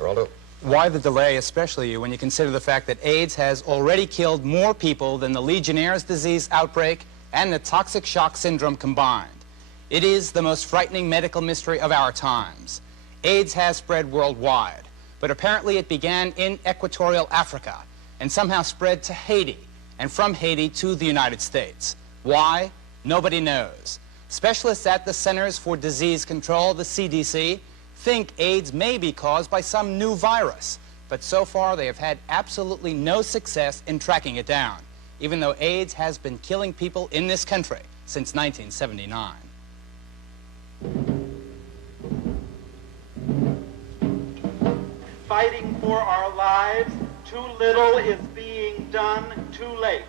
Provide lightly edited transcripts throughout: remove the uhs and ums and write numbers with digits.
Geraldo. Why the delay, especially when you consider the fact that AIDS has already killed more people than the Legionnaire's disease outbreak and the toxic shock syndrome combined? It is the most frightening medical mystery of our times. AIDS has spread worldwide, but apparently it began in equatorial Africa and somehow spread to Haiti, and from Haiti to the United States. Why? Nobody knows. Specialists at the Centers for Disease Control, the CDC, think AIDS may be caused by some new virus, but so far they have had absolutely no success in tracking it down, even though AIDS has been killing people in this country since 1979. Fighting for our lives, too little is being done too late.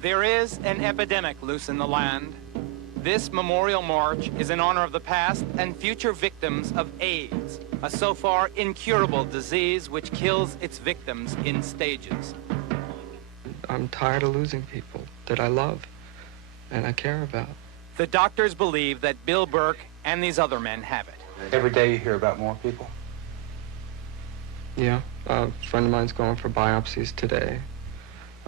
There is an epidemic loose in the land. This memorial march is in honor of the past and future victims of AIDS, a so far incurable disease which kills its victims in stages. I'm tired of losing people that I love and I care about. The doctors believe that Bill Burke and these other men have it. Every day you hear about more people? Yeah, a friend of mine's going for biopsies today.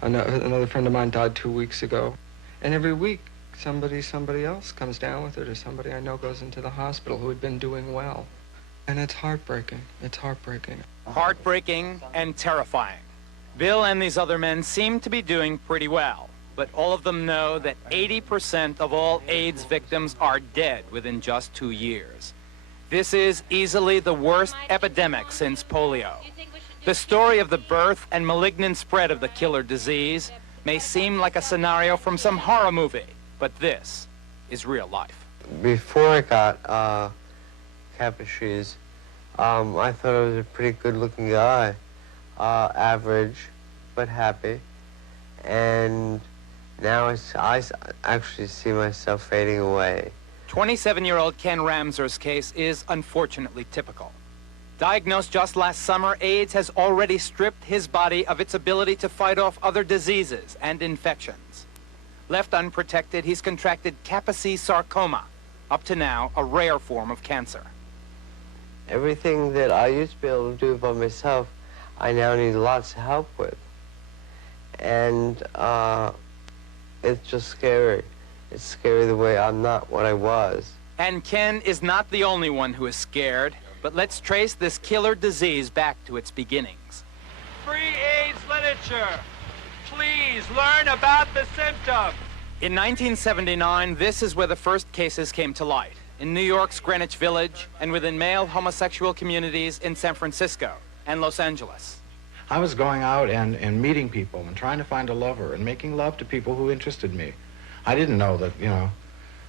Another friend of mine died 2 weeks ago. And every week, somebody else comes down with it, or somebody I know goes into the hospital who had been doing well. And it's heartbreaking. It's heartbreaking. Heartbreaking and terrifying. Bill and these other men seem to be doing pretty well, but all of them know that 80% of all AIDS victims are dead within just 2 years. This is easily the worst epidemic since polio. The story of the birth and malignant spread of the killer disease may seem like a scenario from some horror movie, but this is real life. Before I got Capuchin's, I thought I was a pretty good-looking guy, average but happy, and now I actually see myself fading away. 27-year-old Ken Ramser's case is unfortunately typical. Diagnosed just last summer, AIDS has already stripped his body of its ability to fight off other diseases and infections. Left unprotected, he's contracted Kaposi sarcoma, up to now a rare form of cancer. Everything that I used to be able to do by myself, I now need lots of help with. And it's just scary. It's scary the way I'm not what I was. And Ken is not the only one who is scared, but let's trace this killer disease back to its beginnings. Free AIDS literature. Please learn about the symptoms. In 1979, this is where the first cases came to light, in New York's Greenwich Village and within male homosexual communities in San Francisco and Los Angeles. I was going out and meeting people and trying to find a lover and making love to people who interested me. I didn't know that,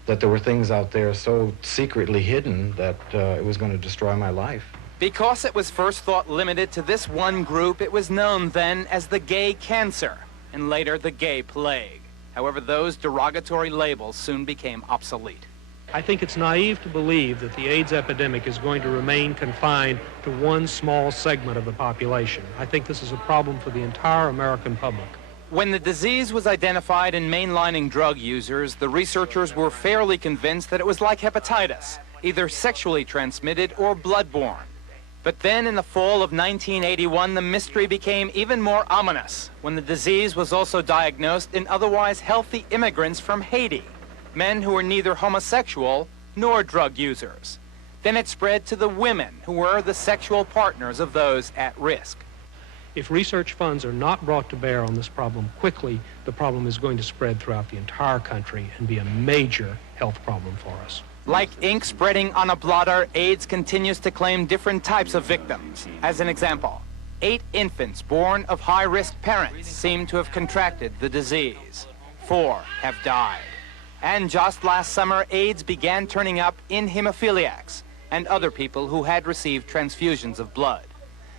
that there were things out there so secretly hidden that it was going to destroy my life. Because it was first thought limited to this one group, it was known then as the gay cancer, and later the gay plague. However, those derogatory labels soon became obsolete. I think it's naive to believe that the AIDS epidemic is going to remain confined to one small segment of the population. I think this is a problem for the entire American public. When the disease was identified in mainlining drug users, the researchers were fairly convinced that it was like hepatitis, either sexually transmitted or bloodborne. But then in the fall of 1981, the mystery became even more ominous when the disease was also diagnosed in otherwise healthy immigrants from Haiti, men who were neither homosexual nor drug users. Then it spread to the women who were the sexual partners of those at risk. If research funds are not brought to bear on this problem quickly, the problem is going to spread throughout the entire country and be a major health problem for us. Like ink spreading on a blotter, AIDS continues to claim different types of victims. As an example, 8 infants born of high-risk parents seem to have contracted the disease. 4 have died. And just last summer, AIDS began turning up in hemophiliacs and other people who had received transfusions of blood.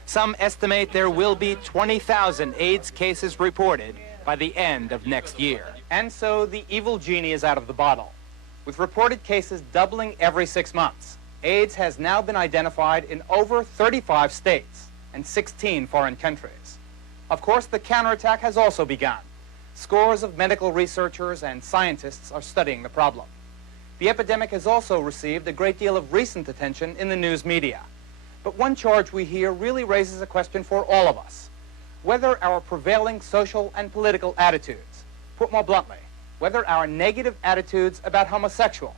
Some estimate there will be 20,000 AIDS cases reported by the end of next year. And so the evil genie is out of the bottle. With reported cases doubling every 6 months, AIDS has now been identified in over 35 states and 16 foreign countries. Of course, the counterattack has also begun. Scores of medical researchers and scientists are studying the problem. The epidemic has also received a great deal of recent attention in the news media. But one charge we hear really raises a question for all of us. Whether our prevailing social and political attitudes, put more bluntly, whether our negative attitudes about homosexuals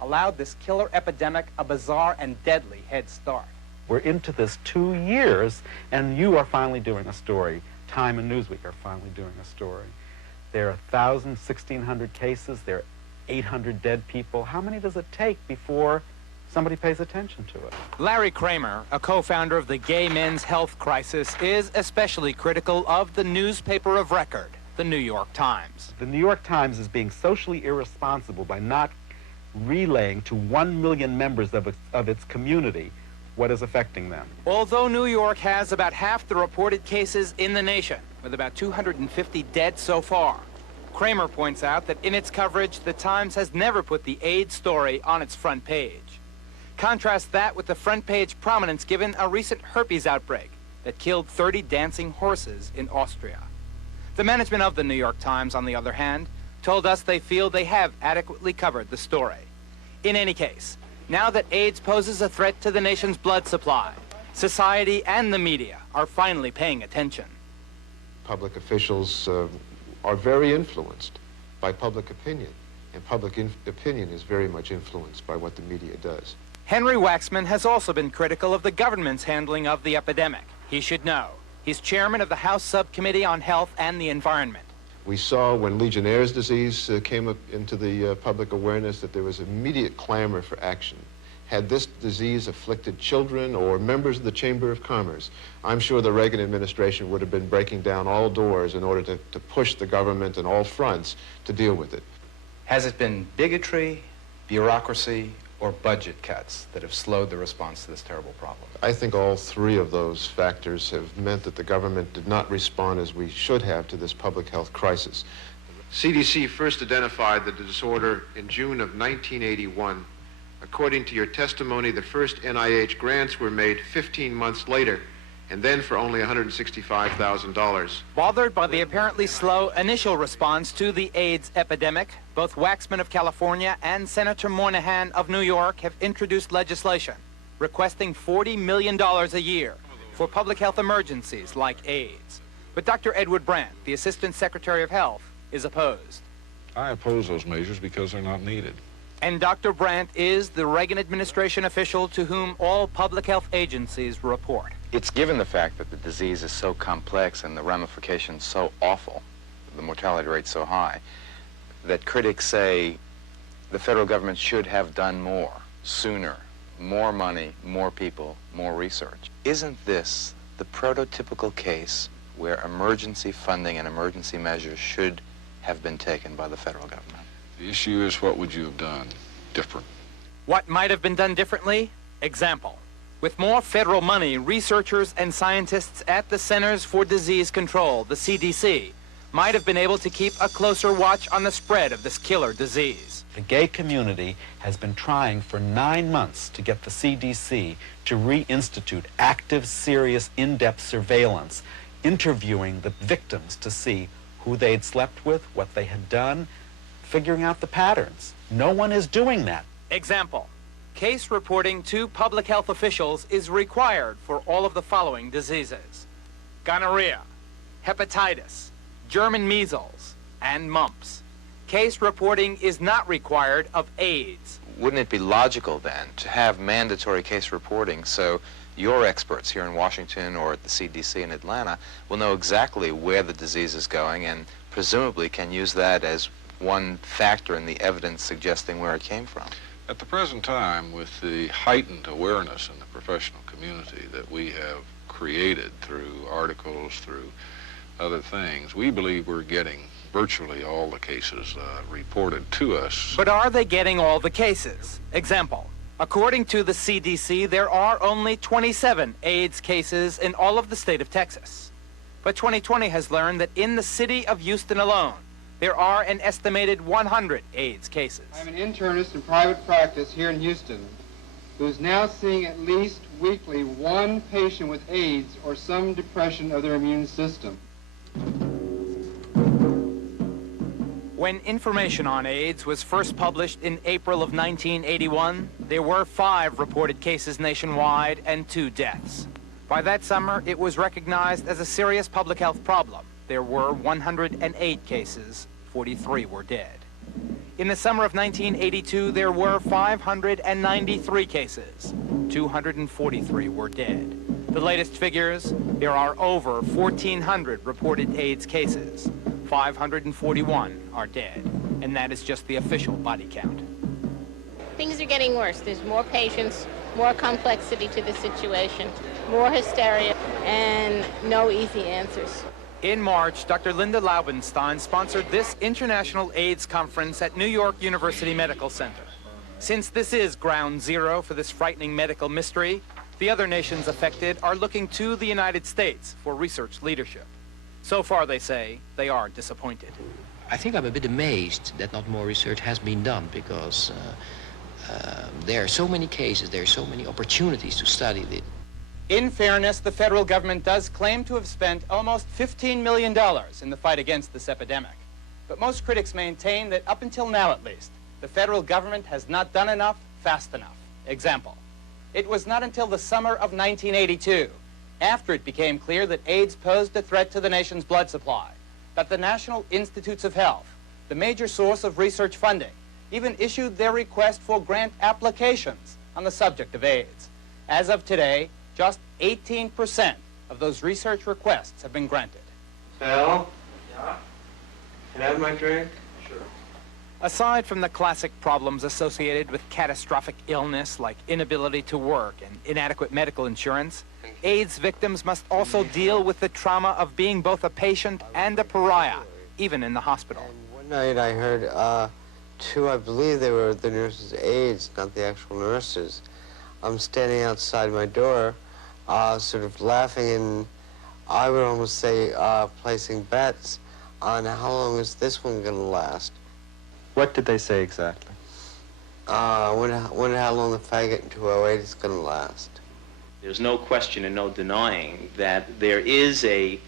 allowed this killer epidemic a bizarre and deadly head start. We're into this 2 years, and you are finally doing a story. Time and Newsweek are finally doing a story. There are 1,000, 1,600 cases. There are 800 dead people. How many does it take before somebody pays attention to it? Larry Kramer, a co-founder of the Gay Men's Health Crisis, is especially critical of the newspaper of record, the New York Times. The New York Times is being socially irresponsible by not relaying to 1 million members of its community what is affecting them. Although New York has about half the reported cases in the nation, with about 250 dead so far, Kramer points out that in its coverage, the Times has never put the AIDS story on its front page. Contrast that with the front page prominence given a recent herpes outbreak that killed 30 dancing horses in Austria. The management of the New York Times, on the other hand, told us they feel they have adequately covered the story. In any case, now that AIDS poses a threat to the nation's blood supply, society and the media are finally paying attention. Public officials are very influenced by public opinion, and public opinion is very much influenced by what the media does. Henry Waxman has also been critical of the government's handling of the epidemic. He should know. He's chairman of the House Subcommittee on Health and the Environment. We saw when Legionnaire's disease came up into the public awareness that there was immediate clamor for action. Had this disease afflicted children or members of the Chamber of Commerce, I'm sure the Reagan administration would have been breaking down all doors in order to push the government on all fronts to deal with it. Has it been bigotry, bureaucracy, or budget cuts that have slowed the response to this terrible problem? I think all three of those factors have meant that the government did not respond as we should have to this public health crisis. CDC first identified the disorder in June of 1981. According to your testimony, the first NIH grants were made 15 months later, and then for only $165,000. Bothered by the apparently slow initial response to the AIDS epidemic, both Waxman of California and Senator Moynihan of New York have introduced legislation requesting $40 million a year for public health emergencies like AIDS. But Dr. Edward Brandt, the Assistant Secretary of Health, is opposed. I oppose those measures because they're not needed. And Dr. Brandt is the Reagan administration official to whom all public health agencies report. It's given the fact that the disease is so complex and the ramifications so awful, the mortality rate so high, that critics say the federal government should have done more, sooner, more money, more people, more research. Isn't this the prototypical case where emergency funding and emergency measures should have been taken by the federal government? The issue is, what would you have done different? What might have been done differently? Example. With more federal money, researchers and scientists at the Centers for Disease Control, the CDC, might have been able to keep a closer watch on the spread of this killer disease. The gay community has been trying for 9 months to get the CDC to reinstitute active, serious, in-depth surveillance, interviewing the victims to see who they'd slept with, what they had done, figuring out the patterns. No one is doing that. Example. Case reporting to public health officials is required for all of the following diseases: gonorrhea, hepatitis, German measles, and mumps. Case reporting is not required of AIDS. Wouldn't it be logical then to have mandatory case reporting so your experts here in Washington or at the CDC in Atlanta will know exactly where the disease is going and presumably can use that as one factor in the evidence suggesting where it came from? At the present time, with the heightened awareness in the professional community that we have created through articles, through other things, we believe we're getting virtually all the cases reported to us. But are they getting all the cases? Example. According to the CDC, there are only 27 AIDS cases in all of the state of Texas. But 2020 has learned that in the city of Houston alone, there are an estimated 100 AIDS cases. I'm an internist in private practice here in Houston who's now seeing at least weekly one patient with AIDS or some depression of their immune system. When information on AIDS was first published in April of 1981, there were 5 reported cases nationwide and 2 deaths. By that summer, it was recognized as a serious public health problem. There were 108 cases, 43 were dead. In the summer of 1982, there were 593 cases, 243 were dead. The latest figures, there are over 1,400 reported AIDS cases. 541 are dead, and that is just the official body count. Things are getting worse. There's more patients, more complexity to the situation, more hysteria, and no easy answers. In March, Dr. Linda Laubenstein sponsored this International AIDS Conference at New York University Medical Center. Since this is ground zero for this frightening medical mystery, the other nations affected are looking to the United States for research leadership. So far, they say, they are disappointed. I think I'm a bit amazed that not more research has been done, because there are so many cases, there are so many opportunities to study it. In fairness, the federal government does claim to have spent almost $15 million in the fight against this epidemic. But most critics maintain that up until now, at least, the federal government has not done enough fast enough. Example, it was not until the summer of 1982, after it became clear that AIDS posed a threat to the nation's blood supply, that the National Institutes of Health, the major source of research funding, even issued their request for grant applications on the subject of AIDS. As of today, just 18% of those research requests have been granted. Phil? Yeah? Can I have my drink? Sure. Aside from the classic problems associated with catastrophic illness like inability to work and inadequate medical insurance, AIDS victims must also deal with the trauma of being both a patient and a pariah, even in the hospital. And one night I heard two, I believe they were the nurses' aides, not the actual nurses. I'm standing outside my door, sort of laughing, and I would almost say placing bets on how long is this one going to last. What did they say exactly? How long the faggot in 208 is going to last. There's no question and no denying that there is a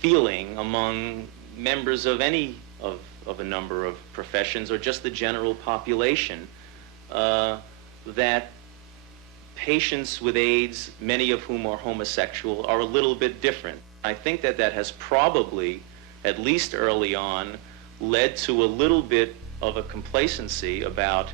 feeling among members of any of a number of professions, or just the general population, that patients with AIDS, many of whom are homosexual, are a little bit different. I think that that has probably, at least early on, led to a little bit of a complacency about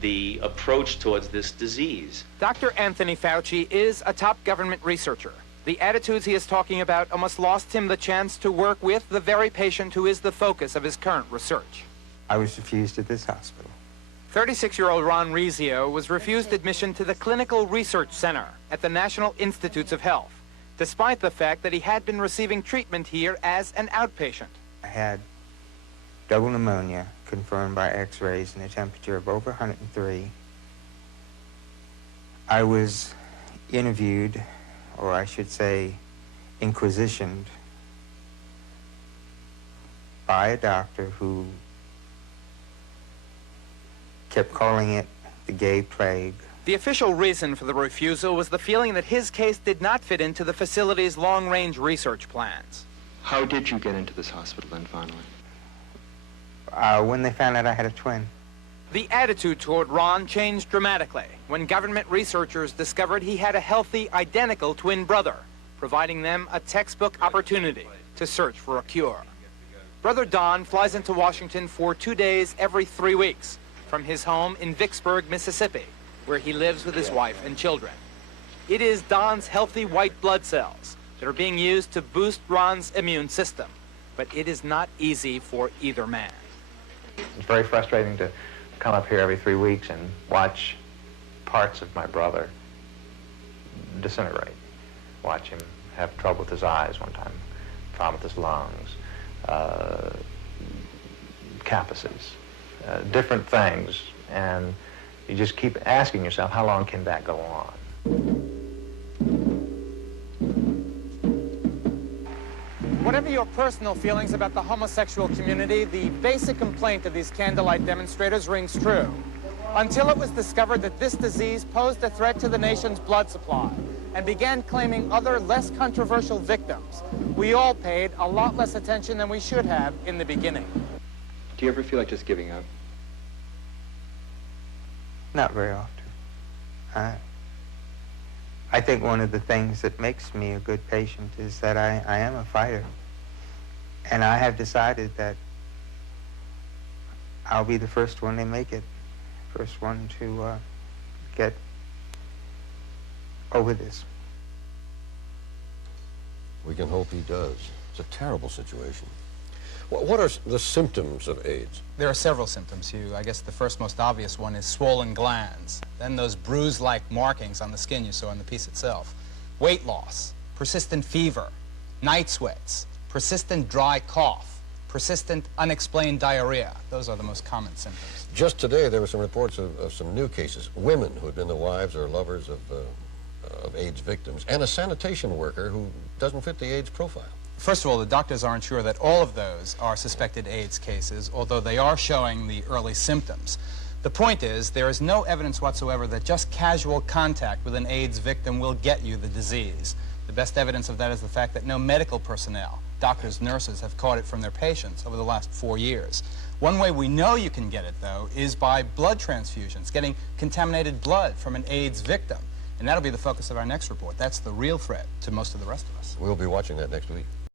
the approach towards this disease. Dr. Anthony Fauci is a top government researcher. The attitudes he is talking about almost lost him the chance to work with the very patient who is the focus of his current research. I was refused at this hospital. 36-year-old Ron Rizio was refused admission to the Clinical Research Center at the National Institutes of Health, despite the fact that he had been receiving treatment here as an outpatient. I had double pneumonia confirmed by x-rays and a temperature of over 103. I was interviewed, or I should say inquisitioned, by a doctor who kept calling it the gay plague. The official reason for the refusal was the feeling that his case did not fit into the facility's long-range research plans. How did you get into this hospital then, finally? When they found out I had a twin. The attitude toward Ron changed dramatically when government researchers discovered he had a healthy, identical twin brother, providing them a textbook opportunity to search for a cure. Brother Don flies into Washington for 2 days every 3 weeks from his home in Vicksburg, Mississippi, where he lives with his wife and children. It is Don's healthy white blood cells that are being used to boost Ron's immune system, but it is not easy for either man. It's very frustrating to come up here every 3 weeks and watch parts of my brother disintegrate. Watch him have trouble with his eyes one time, problem with his lungs, capuses, different things, and you just keep asking yourself, how long can that go on? Whatever your personal feelings about the homosexual community, the basic complaint of these candlelight demonstrators rings true. Until it was discovered that this disease posed a threat to the nation's blood supply and began claiming other less controversial victims, we all paid a lot less attention than we should have in the beginning. Do you ever feel like just giving up? Not very often. I think one of the things that makes me a good patient is that I am a fighter. And I have decided that I'll be the first one to make it, first one to get over this. We can hope he does. It's a terrible situation. What are the symptoms of AIDS? There are several symptoms, Hugh. I guess the first most obvious one is swollen glands. Then those bruise-like markings on the skin you saw in the piece itself. Weight loss, persistent fever, night sweats, persistent dry cough, persistent unexplained diarrhea. Those are the most common symptoms. Just today, there were some reports of some new cases. Women who had been the wives or lovers of AIDS victims, and a sanitation worker who doesn't fit the AIDS profile. First of all, the doctors aren't sure that all of those are suspected AIDS cases, although they are showing the early symptoms. The point is, there is no evidence whatsoever that just casual contact with an AIDS victim will get you the disease. The best evidence of that is the fact that no medical personnel, doctors, nurses, have caught it from their patients over the last 4 years. One way we know you can get it, though, is by blood transfusions, getting contaminated blood from an AIDS victim. And that'll be the focus of our next report. That's the real threat to most of the rest of us. We'll be watching that next week.